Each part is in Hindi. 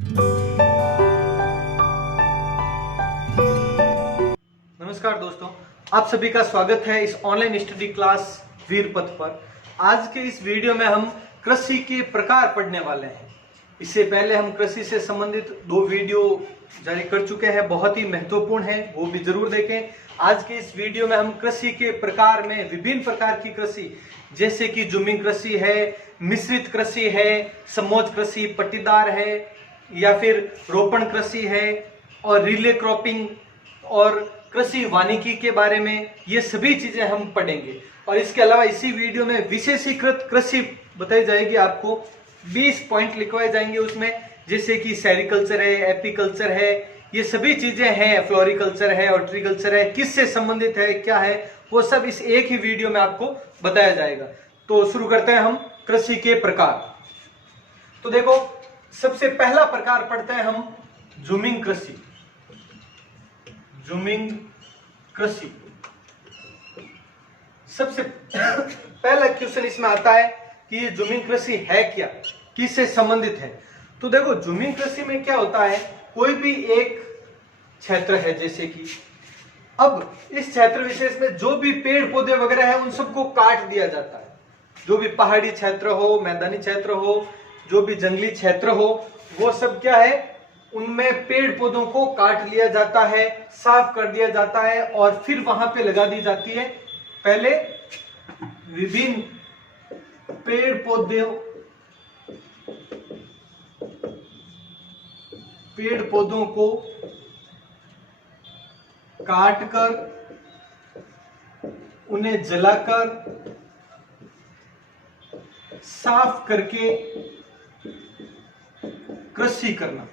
नमस्कार दोस्तों, आप सभी का स्वागत है इस ऑनलाइन स्टडी क्लास वीरपथ पर। आज के इस वीडियो में हम कृषि के प्रकार पढ़ने वाले हैं। इससे पहले हम कृषि से संबंधित 2 वीडियो जारी कर चुके हैं, बहुत ही महत्वपूर्ण है, वो भी जरूर देखें। आज के इस वीडियो में हम कृषि के प्रकार में विभिन्न प्रकार की कृषि, जैसे कि जुमिंग कृषि है, मिश्रित कृषि है, समोच्च कृषि, पट्टीदार है, या फिर रोपण कृषि है, और रिले क्रॉपिंग और कृषि वानिकी के बारे में, ये सभी चीजें हम पढ़ेंगे। और इसके अलावा इसी वीडियो में विशेषीकृत कृषि बताई जाएगी, आपको 20 पॉइंट लिखवाए जाएंगे उसमें, जैसे कि सेरिकल्चर है, एपीकल्चर है, ये सभी चीजें हैं, फ्लोरिकल्चर है, हॉर्टिकल्चर है, किससे संबंधित है, क्या है, वो सब इस एक ही वीडियो में आपको बताया जाएगा। तो शुरू करते हैं हम कृषि के प्रकार। तो देखो, सबसे पहला प्रकार पढ़ते हैं हम जुमिंग कृषि। जुमिंग कृषि सबसे पहला क्वेश्चन इसमें आता है कि ये जुमिंग कृषि है क्या, किससे संबंधित है। तो देखो, जुमिंग कृषि में क्या होता है, कोई भी एक क्षेत्र है, जैसे कि अब इस क्षेत्र विशेष में जो भी पेड़ पौधे वगैरह है उन सबको काट दिया जाता है। जो भी पहाड़ी क्षेत्र हो, मैदानी क्षेत्र हो, जो भी जंगली क्षेत्र हो, वो सब क्या है, उनमें पेड़ पौधों को काट लिया जाता है, साफ कर दिया जाता है, और फिर वहां पे लगा दी जाती है पहले विभिन्न पेड़ पौधों को काटकर उन्हें जलाकर साफ करके कृषि करना,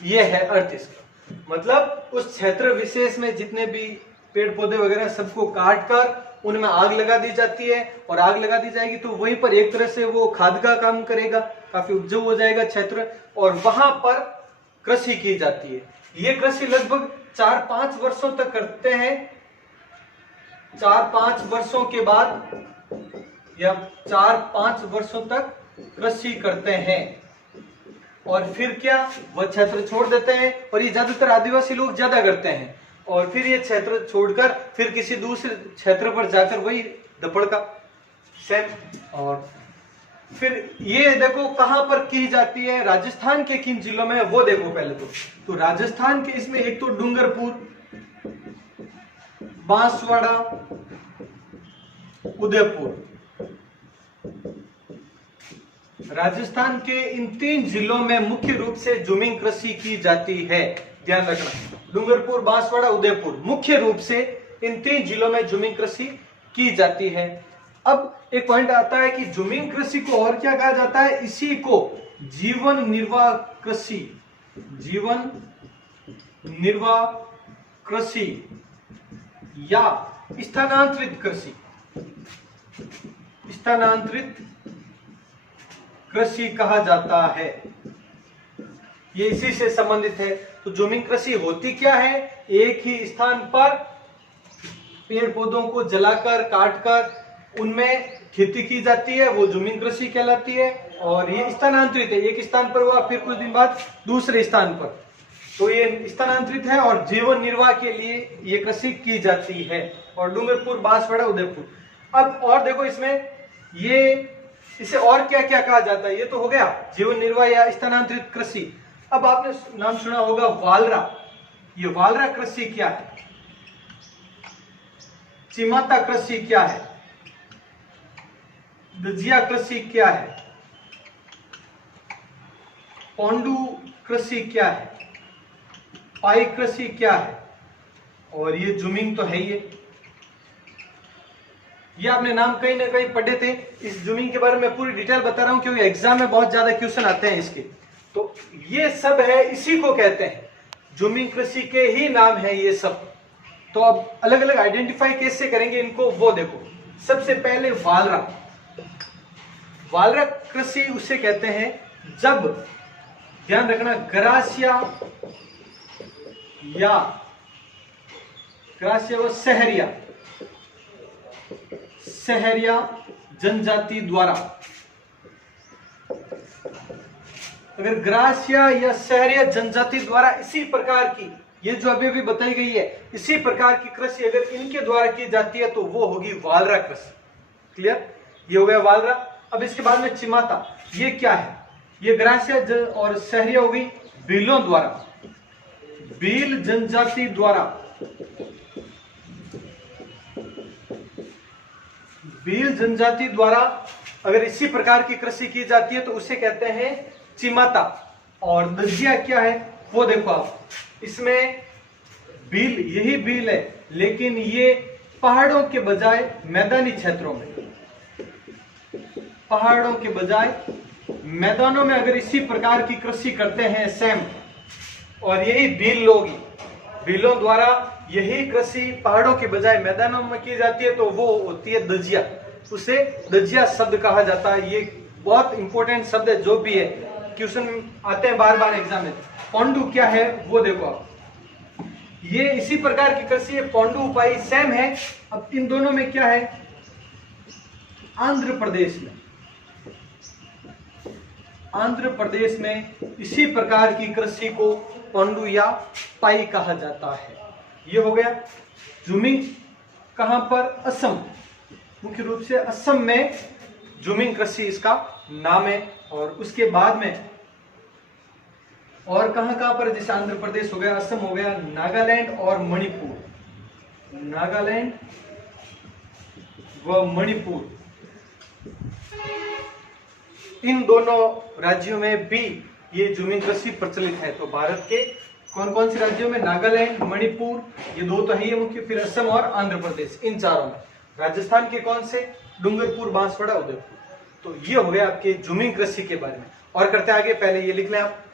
यह है अर्थ इसका। मतलब उस क्षेत्र विशेष में जितने भी पेड़ पौधे वगैरह सबको काट कर उनमें आग लगा दी जाती है, और आग लगा दी जाएगी तो वहीं पर एक तरह से वो खाद का काम करेगा, काफी उपजाऊ हो जाएगा क्षेत्र, और वहां पर कृषि की जाती है। ये कृषि लगभग 4-5 वर्षों तक करते हैं। 4-5 वर्षों के बाद या 4-5 वर्षों तक कृषि करते हैं, और फिर क्या, वह क्षेत्र छोड़ देते हैं। और ये ज्यादातर आदिवासी लोग ज्यादा करते हैं, और फिर ये क्षेत्र छोड़कर फिर किसी दूसरे क्षेत्र पर जाकर वही दपड़ का सेम। और फिर ये देखो कहां पर की जाती है, राजस्थान के किन जिलों में, वो देखो पहले तो राजस्थान के इसमें एक तो डूंगरपुर, बांसवाड़ा, उदयपुर। राजस्थान के इन 3 जिलों में मुख्य रूप से जुमिंग कृषि की जाती है, ध्यान रखना। डूंगरपुर, बांसवाड़ा, उदयपुर, मुख्य रूप से इन 3 जिलों में जुमिंग कृषि की जाती है। अब एक पॉइंट आता है कि जुमिंग कृषि को और क्या कहा जाता है, इसी को जीवन निर्वाह कृषि, जीवन निर्वाह कृषि या स्थानांतरित कृषि, स्थानांतरित कृषि कहा जाता है। ये इसी से संबंधित है। तो जुमिंग कृषि होती क्या है, एक ही स्थान पर पेड़ पौधों को जलाकर काटकर उनमें खेती की जाती है, वो जुमिंग कृषि कहलाती है। और ये स्थानांतरित है, एक स्थान पर हुआ फिर कुछ दिन बाद दूसरे स्थान पर, तो ये स्थानांतरित है और जीवन निर्वाह के लिए ये कृषि की जाती है। और डूंगरपुर, बांसवाड़ा, उदयपुर। अब और देखो इसमें ये, इसे और क्या क्या कहा जाता है, ये तो हो गया जीवन निर्वाह या स्थानांतरित कृषि। अब आपने नाम सुना होगा वालरा। ये वालरा कृषि क्या है, चिमाता कृषि क्या है, दजिया कृषि क्या है, पोंडू कृषि क्या है, पाई कृषि क्या है, और ये जुमिंग तो है ही। ये आपने नाम कहीं ना कहीं पढ़े थे। इस जुमिंग के बारे में पूरी डिटेल बता रहा हूं क्योंकि एग्जाम में बहुत ज्यादा क्वेश्चन आते हैं इसके। तो ये सब है, इसी को कहते हैं जुमिंग कृषि के ही नाम है ये सब। तो अब अलग अलग आइडेंटिफाई कैसे करेंगे इनको, वो देखो। सबसे पहले वालरा। वालरा कृषि उसे कहते हैं जब, ध्यान रखना, गरासिया या ग्रास्य व सहरिया जनजाति द्वारा अगर ग्रासिया या शहरिया जनजाति द्वारा इसी प्रकार की, ये जो अभी भी बताई गई है, इसी प्रकार की कृषि अगर इनके द्वारा की जाती है तो वो होगी वालरा कृषि। क्लियर? ये हो गया वालरा। अब इसके बाद में चिमाता, ये क्या है? ये ग्रासिया और शहरिया हो गई भीलों द्वारा, भील जनजाति द्वारा, भील जनजाति द्वारा अगर इसी प्रकार की कृषि की जाती है तो उसे कहते हैं चिमाता। और दजिया क्या है वो देखो आप, इसमें भील, यही भील है, लेकिन ये पहाड़ों के बजाय मैदानी क्षेत्रों में, पहाड़ों के बजाय मैदानों में अगर इसी प्रकार की कृषि करते हैं सेम, और यही भील लोग, भीलों द्वारा यही कृषि पहाड़ों के बजाय मैदानों में की जाती है तो वो होती है दजिया। उसे दजिया शब्द कहा जाता है। ये बहुत इंपॉर्टेंट शब्द है, जो भी है क्वेश्चन आते हैं बार बार एग्जाम में। पोंडू क्या है वो देखो आप, ये इसी प्रकार की कृषि है, पोंडू उपाई सेम है। अब इन दोनों में क्या है? आंध्र प्रदेश में, आंध्र प्रदेश में इसी प्रकार की कृषि को पोंडू या पाई कहा जाता है। ये हो गया। जूमिंग कहां पर? असम, मुख्य रूप से असम में जूमिंग कृषि इसका नाम है। और उसके बाद में और कहां पर? जैसे आंध्र प्रदेश हो गया, असम हो गया, नागालैंड और मणिपुर, नागालैंड व मणिपुर, इन दोनों राज्यों में भी ये जूमिंग कृषि प्रचलित है। तो भारत के कौन कौन से राज्यों में? नागालैंड, मणिपुर, ये दो तो है ही मुख्य, फिर असम और आंध्र प्रदेश, इन चारों में। राजस्थान के कौन से? डूंगरपुर, बांसवाड़ा, उदयपुर। तो ये हो गया आपके जूमिंग कृषि के बारे में। और करते आगे, पहले ये लिख लें आप।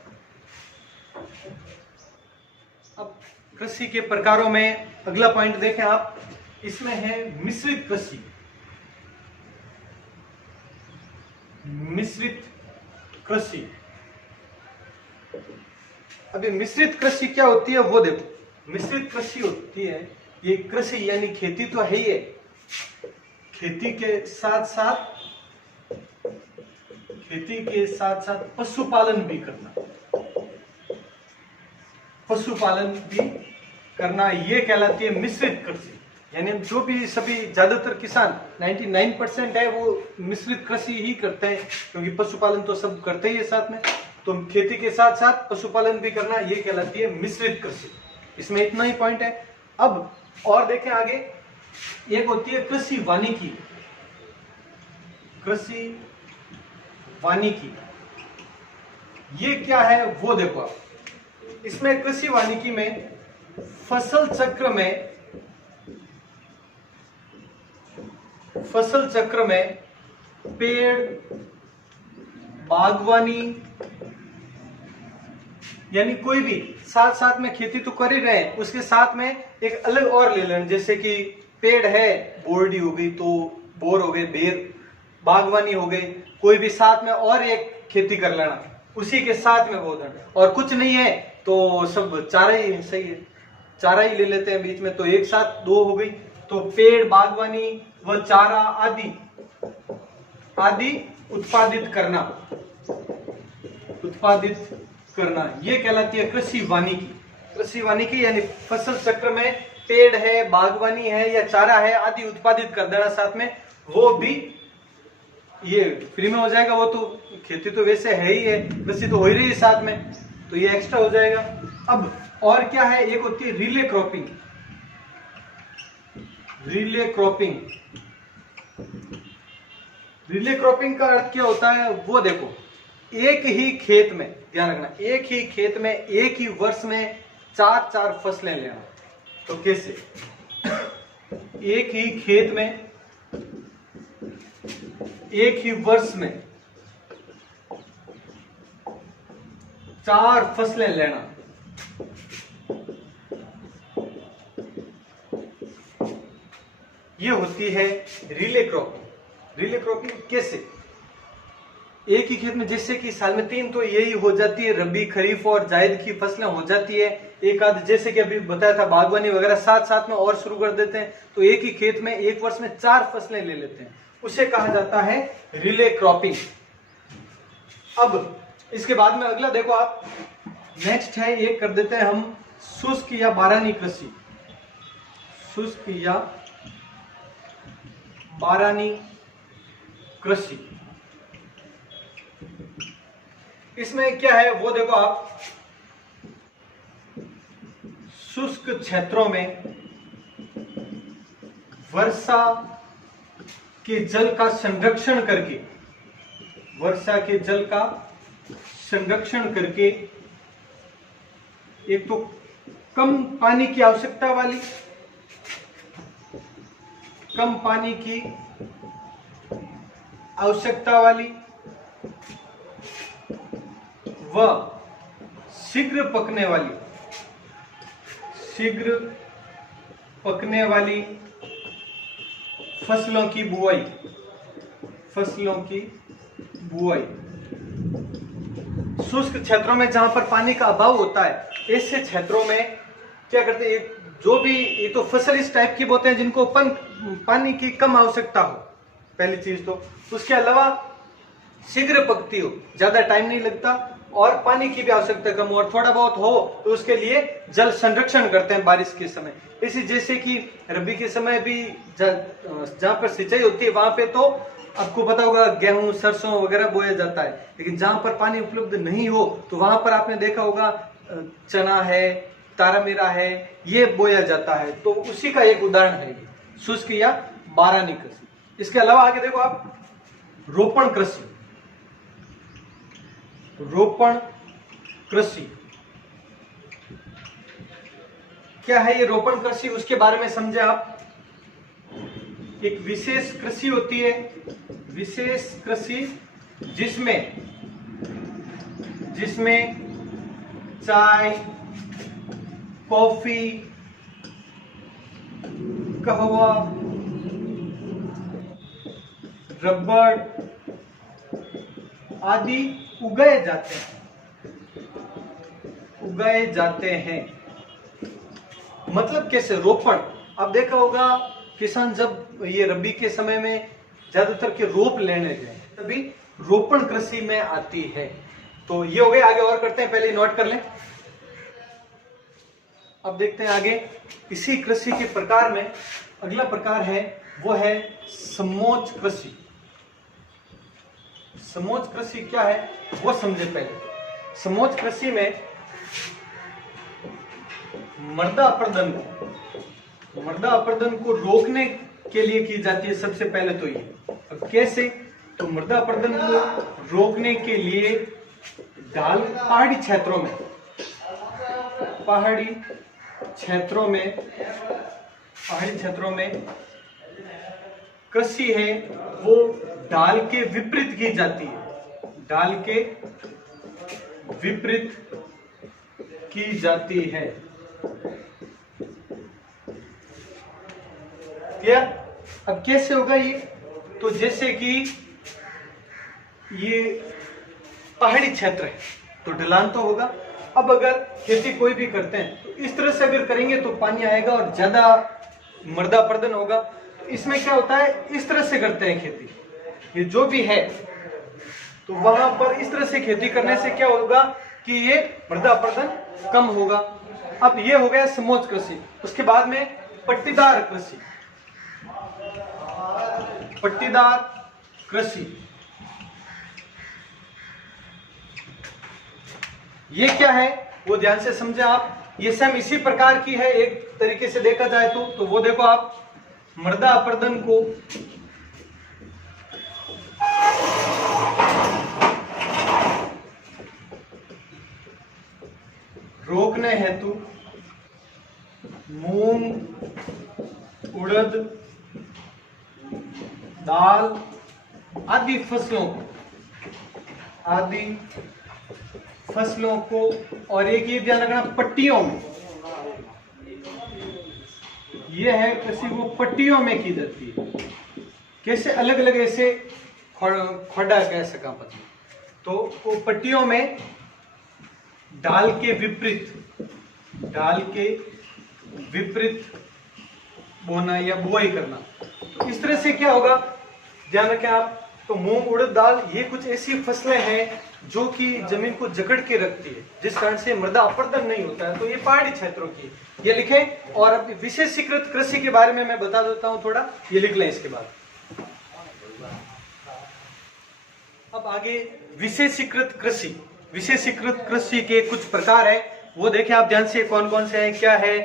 अब कृषि के प्रकारों में अगला पॉइंट देखें आप, इसमें है मिश्रित कृषि। मिश्रित कृषि, अभी मिश्रित कृषि क्या होती है वो देखो। मिश्रित कृषि होती है, ये कृषि यानी खेती तो है ही है, खेती के साथ साथ पशुपालन भी करना, पशुपालन भी करना, ये कहलाती है मिश्रित कृषि। यानी जो भी सभी ज्यादातर किसान 99% है वो मिश्रित कृषि ही करते हैं, क्योंकि पशुपालन तो सब करते ही है साथ में। तो खेती के साथ साथ पशुपालन भी करना, ये कहलाती है मिश्रित कृषि। इसमें इतना ही पॉइंट है। अब और देखें आगे, एक होती है कृषि वानिकी। कृषि वानिकी ये क्या है वो देखो आप। इसमें कृषि वानिकी में फसल चक्र में पेड़, बागवानी, यानी कोई भी साथ साथ में खेती तो कर ही रहे हैं, उसके साथ में एक अलग और ले लेना। जैसे कि पेड़ है, बोरडी हो गई, तो बोर हो गए, बेर, बागवानी हो गई, कोई भी साथ में और एक खेती कर लेना, उसी के साथ में बो देना। और कुछ नहीं है तो सब चारा ही सही है, चारा ही ले लेते हैं बीच में, तो एक साथ दो हो गई। तो पेड़, बागवानी व चारा आदि उत्पादित करना, ये कहलाती है कृषि वानिकी। कृषि वानिकी यानी फसल चक्र में पेड़ है, बागवानी है या चारा है आदि उत्पादित कर देना साथ में, वो भी ये फ्री में हो जाएगा। वो तो खेती तो वैसे है ही है, कृषि तो हो ही रही है साथ में, तो ये एक्स्ट्रा हो जाएगा। अब और क्या है, एक होती है रिले क्रॉपिंग। रिले क्रॉपिंग का अर्थ क्या होता है वो देखो। एक ही खेत में, ध्यान रखना, एक ही खेत में एक ही वर्ष में चार फसलें लेना। तो कैसे? एक ही खेत में एक ही वर्ष में 4 फसलें लेना। ये होती है रिले क्रॉपिंग। रिले क्रॉपिंग कैसे? एक ही खेत में, जैसे कि साल में 3 तो यही हो जाती है, रबी, खरीफ और जायद की फसलें हो जाती है। एक आध, जैसे कि अभी बताया था, बागवानी वगैरह साथ साथ में और शुरू कर देते हैं, तो एक ही खेत में एक वर्ष में 4 फसलें ले लेते हैं, उसे कहा जाता है रिले क्रॉपिंग। अब इसके बाद में अगला देखो आप, नेक्स्ट है ये कर देते हैं हम शुष्क या बारानी कृषि। शुष्क या बारानी कृषि, इसमें क्या है वो देखो आप, शुष्क क्षेत्रों में वर्षा के जल का संरक्षण करके, वर्षा के जल का संरक्षण करके, एक तो कम पानी की आवश्यकता वाली, कम पानी की आवश्यकता वाली व शीघ्र पकने वाली, शीघ्र पकने वाली फसलों की बुआई, फसलों की बुआई। शुष्क क्षेत्रों में जहां पर पानी का अभाव होता है, ऐसे क्षेत्रों में क्या करते हैं, जो भी ये तो फसल इस टाइप की बोते हैं जिनको पानी की कम आवश्यकता हो, पहली चीज तो। उसके अलावा शीघ्र पकती हो, ज्यादा टाइम नहीं लगता, और पानी की भी आवश्यकता कम हो, और थोड़ा बहुत हो तो उसके लिए जल संरक्षण करते हैं बारिश के समय। इसी जैसे कि रबी के समय भी जहां पर सिंचाई होती है वहां पे तो आपको पता होगा गेहूं सरसों वगैरह बोया जाता है, लेकिन जहां पर पानी उपलब्ध नहीं हो तो वहां पर आपने देखा होगा चना है, तारामीरा है, ये बोया जाता है। तो उसी का एक उदाहरण है ये शुष्क या बारानी कृषि। इसके अलावा आगे देखो आप, रोपण कृषि। रोपण कृषि क्या है ये रोपण कृषि, उसके बारे में समझे आप। एक विशेष कृषि होती है, विशेष कृषि जिसमें चाय, कॉफी, कहवा, रबड़ आदि उगाए जाते हैं। मतलब कैसे रोपण, अब देखा होगा किसान जब ये रबी के समय में ज्यादातर के रोप लेने जाए तभी रोपण कृषि में आती है। तो ये हो गए, आगे और करते हैं, पहले नोट कर लें। अब देखते हैं आगे, इसी कृषि के प्रकार में अगला प्रकार है वो है समोच्च कृषि। समोच्च कृषि क्या है वो समझे पहले। समोच्च कृषि में मृदा अपरदन को रोकने के लिए की जाती है सबसे पहले तो ये। अब कैसे, तो मृदा अपरदन को रोकने के लिए पहाड़ी क्षेत्रों में कृषि है वो ढाल के विपरीत की जाती है, ढाल के विपरीत की जाती है। क्लियर? अब कैसे होगा ये, तो जैसे कि ये पहाड़ी क्षेत्र है तो ढलान तो होगा। अब अगर खेती कोई भी करते हैं तो इस तरह से अगर करेंगे तो पानी आएगा और ज्यादा मृदा अपरदन होगा। तो इसमें क्या होता है, इस तरह से करते हैं खेती, ये जो भी है तो वहां पर इस तरह से खेती करने से क्या होगा कि ये मृदा अपरदन कम होगा। अब ये हो गया समोच्च कृषि। उसके बाद में पट्टीदार कृषि। पट्टीदार कृषि ये क्या है वो ध्यान से समझे आप। ये सेम इसी प्रकार की है एक तरीके से देखा जाए तो वो देखो आप, मृदा अपरदन को रोकने हेतु मूंग, उड़द, दाल आदि फसलों को और एक ये ध्यान रखना पट्टियों में, ये है कृषि वो पट्टियों में की जाती है। कैसे, अलग अलग ऐसे खोड़ा कह सका पता, तो वो पट्टियों में ढाल के विपरीत बोना या बुआई करना। तो इस तरह से क्या होगा, ध्यान रखें आप। तो मूंग, उड़द, दाल ये कुछ ऐसी फसलें हैं जो कि जमीन को जकड़ के रखती है, जिस कारण से मृदा अपरदन नहीं होता है, तो ये पहाड़ी क्षेत्रों की ये लिखें। और अब विशेषीकृत कृषि के बारे में मैं बता देता हूं थोड़ा, ये लिख लें इसके बाद। अब आगे विशेषीकृत कृषि, विशेषीकृत कृषि के कुछ प्रकार है वो देखें आप ध्यान से, कौन कौन से हैं, क्या है।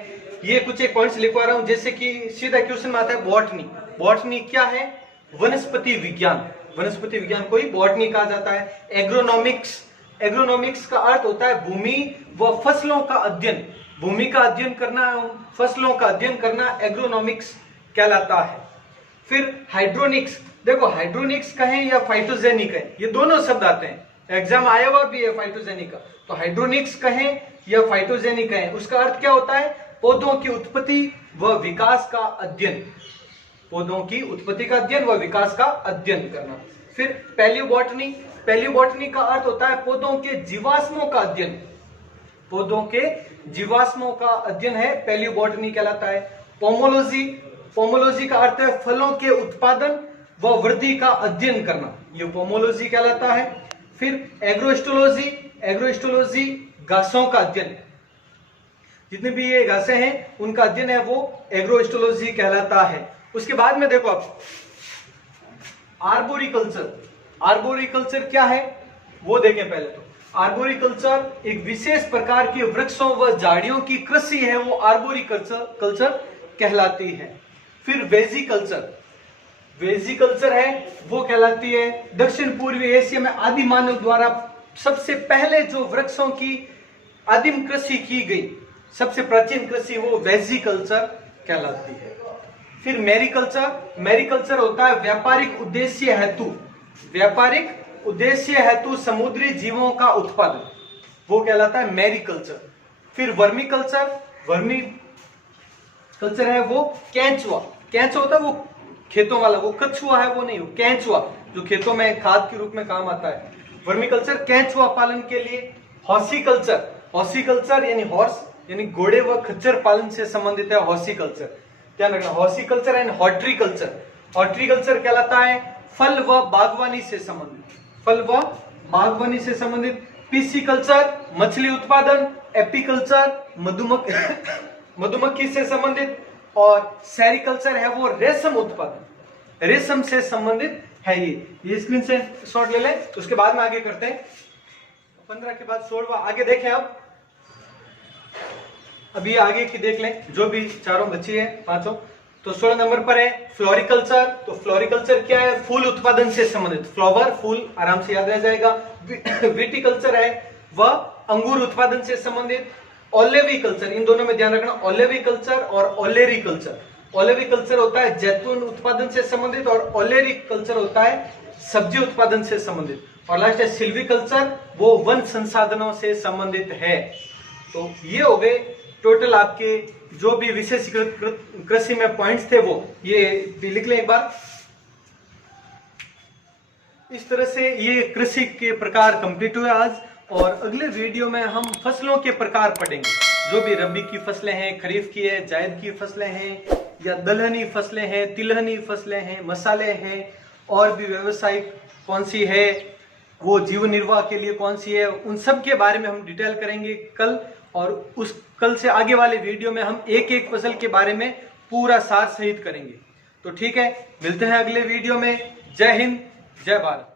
ये कुछ एक पॉइंट्स लिखवा रहा हूं, जैसे कि सीधा क्वेश्चन में आता है बॉटनी। बॉटनी क्या है? वनस्पति विज्ञान। वनस्पति विज्ञान को ही बॉटनी कहा जाता है। एग्रोनॉमिक्स, एग्रोनॉमिक्स का अर्थ होता है भूमि व फसलों का अध्ययन। भूमि का अध्ययन करना, फसलों का अध्ययन करना एग्रोनॉमिक्स कहलाता है। फिर हाइड्रोनिक्स, देखो हाइड्रोनिक्स कहें या फाइटोजेनिक कहें, ये दोनों शब्द आते हैं, एग्जाम आया हुआ भी है फाइटोजेनिक का। तो हाइड्रोनिक्स कहें या फाइटोजेनिक कहें, उसका अर्थ क्या होता है? पौधों की उत्पत्ति व विकास का अध्ययन। पौधों की उत्पत्ति का अध्ययन व विकास का अध्ययन करना। फिर पैलियोबॉटनी, पैलियोबॉटनी का अर्थ होता है पौधों के जीवाश्मों का अध्ययन। पौधों के जीवाश्मों का अध्ययन है, पैलियोबॉटनी कहलाता है। पोमोलॉजी, पोमोलॉजी का अर्थ है फलों के उत्पादन व वृद्धि का अध्ययन करना, ये पोमोलॉजी कहलाता है। फिर एग्रोस्टोलॉजी, एग्रोस्टोलॉजी घासों का अध्ययन, जितने भी ये घासें हैं उनका अध्ययन है वो एग्रोस्टोलॉजी कहलाता है। उसके बाद में देखो आप आर्बोरिकल्चर, आर्बोरिकल्चर क्या है वो देखें पहले। तो आर्बोरिकल्चर एक विशेष प्रकार के वृक्षों व झाड़ियों की कृषि है, वो आर्बोरिकल्चर कहलाती है। फिर वेजिकल्चर, वेजिकल्चर है वो कहलाती है दक्षिण पूर्वी एशिया में आदि मानव द्वारा सबसे पहले जो वृक्षों की आदिम कृषि की गई, सबसे प्राचीन कृषि वो वेजिकल्चर कहलाती है। फिर मैरीकल्चर, मैरीकल्चर होता है व्यापारिक उद्देश्य हेतु, व्यापारिक उद्देश्य हेतु समुद्री जीवों का उत्पादन, वो कहलाता है मैरीकल्चर। फिर वर्मीकल्चर, वर्मी कल्चर है वो केंचुआ, केंचुआ होता है वो खेतों वाला, वो कछुआ है वो नहीं, वो केंचुआ जो खेतों में खाद के रूप में काम आता है। वर्मीकल्चर केंचुआ पालन के लिए। हॉर्सिकल्चर, हॉर्सिकल्चर यानी हॉर्स यानी घोड़े व खच्चर पालन से संबंधित है हॉर्सिकल्चर, ध्यान रखना। हॉर्सिकल्चर एंड हॉर्टिकल्चर, हॉर्टिकल्चर कहलाता है फल व बागवानी से संबंधित, फल व बागवानी से संबंधित। पिसिकल्चर मछली उत्पादन, एपीकल्चर मधुमक्खी से संबंधित, और सेरिकल्चर है वो रेशम उत्पादन, रेशम से संबंधित है। ये स्क्रीन से शॉट ले लें, उसके बाद में आगे करते हैं। 15 के बाद 16वां आगे देखें। अब ये आगे की देख लें, जो भी चारों बच्ची है पांचों। तो 16 नंबर पर है फ्लोरिकल्चर। तो फ्लोरिकल्चर क्या है? फूल उत्पादन से संबंधित, फ्लावर फूल आराम से याद रह जाएगा। विटिकल्चर है वह अंगूर उत्पादन से संबंधित। ओलेविकल्चर, इन दोनों में ध्यान रखना, ओलेविकल्चर और ओलेरिकल्चर। ओलेविकल्चर होता है जैतून उत्पादन से संबंधित और ओलेरिकल्चर होता है सब्जी उत्पादन से संबंधित। और लास्ट है सिल्विकल्चर, वो वन संसाधनों से संबंधित है। तो ये हो गए टोटल आपके जो भी विशेषीकृत कृषि में पॉइंट्स थे वो ये लिख लें एक बार। इस तरह से ये कृषि के प्रकार कंप्लीट हुए आज, और अगले वीडियो में हम फसलों के प्रकार पढ़ेंगे, जो भी रबी की फसलें हैं, खरीफ की है, जायद की फसलें हैं, या दलहनी फसलें हैं, तिलहनी फसलें हैं, मसाले हैं, और भी व्यावसायिक कौन सी है, वो जीवन निर्वाह के लिए कौन सी है, उन सब के बारे में हम डिटेल करेंगे कल। और उस कल से आगे वाले वीडियो में हम एक एक फसल के बारे में पूरा सार सहित करेंगे। तो ठीक है, मिलते हैं अगले वीडियो में। जय हिंद, जय भारत।